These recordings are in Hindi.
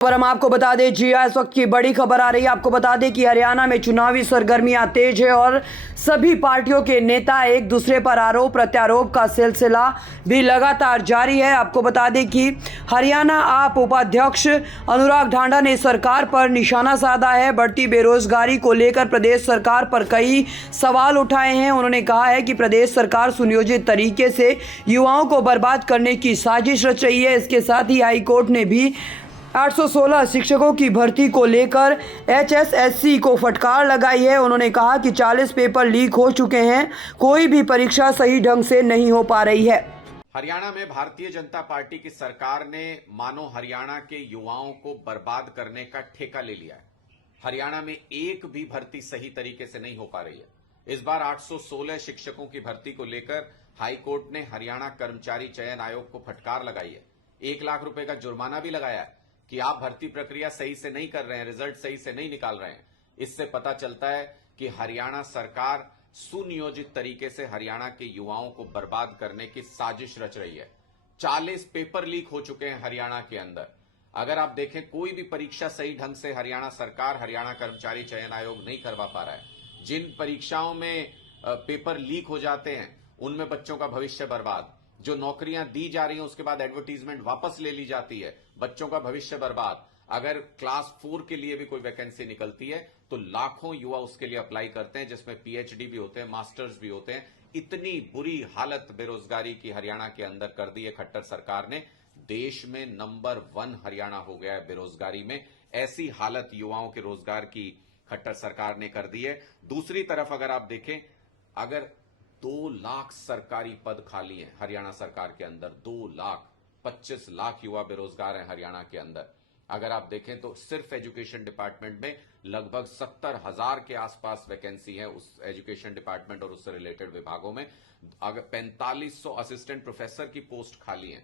खबर हम आपको बता दें जी इस वक्त की बड़ी खबर आ रही है। आपको बता दें कि हरियाणा में चुनावी सरगर्मियां तेज है और सभी पार्टियों के नेता एक दूसरे पर आरोप प्रत्यारोप का सिलसिला भी लगातार जारी है। आपको बता दें कि हरियाणा आप उपाध्यक्ष अनुराग ढांडा ने सरकार पर निशाना साधा है। बढ़ती बेरोजगारी को लेकर प्रदेश सरकार पर कई सवाल उठाए हैं। उन्होंने कहा है कि प्रदेश सरकार सुनियोजित तरीके से युवाओं को बर्बाद करने की साजिश रच रही है। इसके साथ ही हाईकोर्ट ने भी 816 शिक्षकों की भर्ती को लेकर एचएसएससी को फटकार लगाई है। उन्होंने कहा कि 40 पेपर लीक हो चुके हैं, कोई भी परीक्षा सही ढंग से नहीं हो पा रही है। हरियाणा में भारतीय जनता पार्टी की सरकार ने मानो हरियाणा के युवाओं को बर्बाद करने का ठेका ले लिया है। हरियाणा में एक भी भर्ती सही तरीके से नहीं हो पा रही है। इस बार 816 शिक्षकों की भर्ती को लेकर हाईकोर्ट ने हरियाणा कर्मचारी चयन आयोग को फटकार लगाई है। 1 लाख रुपए का जुर्माना भी लगाया है कि आप भर्ती प्रक्रिया सही से नहीं कर रहे हैं, रिजल्ट सही से नहीं निकाल रहे हैं। इससे पता चलता है कि हरियाणा सरकार सुनियोजित तरीके से हरियाणा के युवाओं को बर्बाद करने की साजिश रच रही है। 40 पेपर लीक हो चुके हैं हरियाणा के अंदर। अगर आप देखें, कोई भी परीक्षा सही ढंग से हरियाणा सरकार, हरियाणा कर्मचारी चयन आयोग नहीं करवा पा रहा है। जिन परीक्षाओं में पेपर लीक हो जाते हैं उनमें बच्चों का भविष्य बर्बाद। जो नौकरियां दी जा रही हैं उसके बाद एडवर्टीजमेंट वापस ले ली जाती है, बच्चों का भविष्य बर्बाद। अगर क्लास 4 के लिए भी कोई वैकेंसी निकलती है तो लाखों युवा उसके लिए अप्लाई करते हैं, जिसमें पीएचडी भी होते हैं, मास्टर्स भी होते हैं। इतनी बुरी हालत बेरोजगारी की हरियाणा के अंदर कर दी है खट्टर सरकार ने। देश में नंबर 1 हरियाणा हो गया है बेरोजगारी में। ऐसी हालत युवाओं के रोजगार की खट्टर सरकार ने कर दी है। दूसरी तरफ अगर आप देखें, अगर 2 लाख सरकारी पद खाली हैं हरियाणा सरकार के अंदर, 2 लाख, 25 लाख युवा बेरोजगार हैं हरियाणा के अंदर। अगर आप देखें तो सिर्फ एजुकेशन डिपार्टमेंट में लगभग 70,000 के आसपास वैकेंसी है उस एजुकेशन डिपार्टमेंट और उससे रिलेटेड विभागों में। अगर 4500 असिस्टेंट प्रोफेसर की पोस्ट खाली है,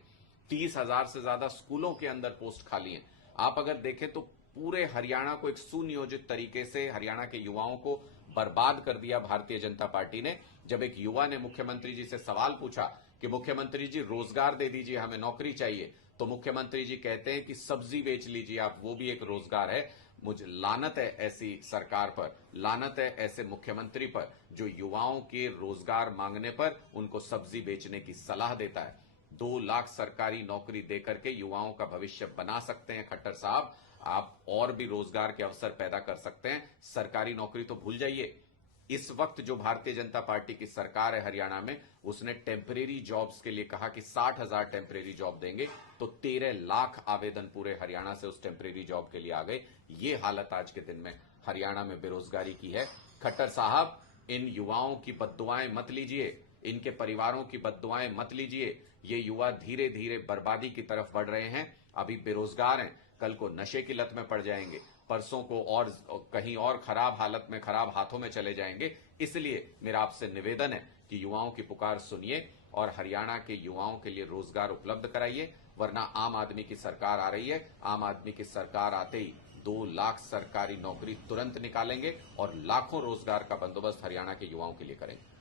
30,000 से ज्यादा स्कूलों के अंदर पोस्ट खाली है। आप अगर देखें तो पूरे हरियाणा को एक सुनियोजित तरीके से हरियाणा के युवाओं को बर्बाद कर दिया भारतीय जनता पार्टी ने। जब एक युवा ने मुख्यमंत्री जी से सवाल पूछा कि मुख्यमंत्री जी रोजगार दे दीजिए, हमें नौकरी चाहिए, तो मुख्यमंत्री जी कहते हैं कि सब्जी बेच लीजिए आप, वो भी एक रोजगार है। मुझे लानत है ऐसी सरकार पर, लानत है ऐसे मुख्यमंत्री पर जो युवाओं के रोजगार मांगने पर उनको सब्जी बेचने की सलाह देता है। 2 लाख सरकारी नौकरी देकर के युवाओं का भविष्य बना सकते हैं खट्टर साहब। आप और भी रोजगार के अवसर पैदा कर सकते हैं। सरकारी नौकरी तो भूल जाइए। इस वक्त जो भारतीय जनता पार्टी की सरकार है हरियाणा में, उसने टेम्परेरी जॉब्स के लिए कहा कि 60,000 टेम्परेरी जॉब देंगे, तो 13 लाख आवेदन पूरे हरियाणा से उस टेम्परेरी जॉब के लिए आ गए। ये हालत आज के दिन में हरियाणा में बेरोजगारी की है। खट्टर साहब, इन युवाओं की बद्दुआएं मत लीजिए, इनके परिवारों की बद्दुआएं मत लीजिए। ये युवा धीरे धीरे बर्बादी की तरफ बढ़ रहे हैं। अभी बेरोजगार हैं, कल को नशे की लत में पड़ जाएंगे, परसों को और कहीं और खराब हालत में, खराब हाथों में चले जाएंगे। इसलिए मेरा आपसे निवेदन है कि युवाओं की पुकार सुनिए और हरियाणा के युवाओं के लिए रोजगार उपलब्ध कराइए, वरना आम आदमी की सरकार आ रही है। आम आदमी की सरकार आते ही 2 लाख सरकारी नौकरी तुरंत निकालेंगे और लाखों रोजगार का बंदोबस्त हरियाणा के युवाओं के लिए करेंगे।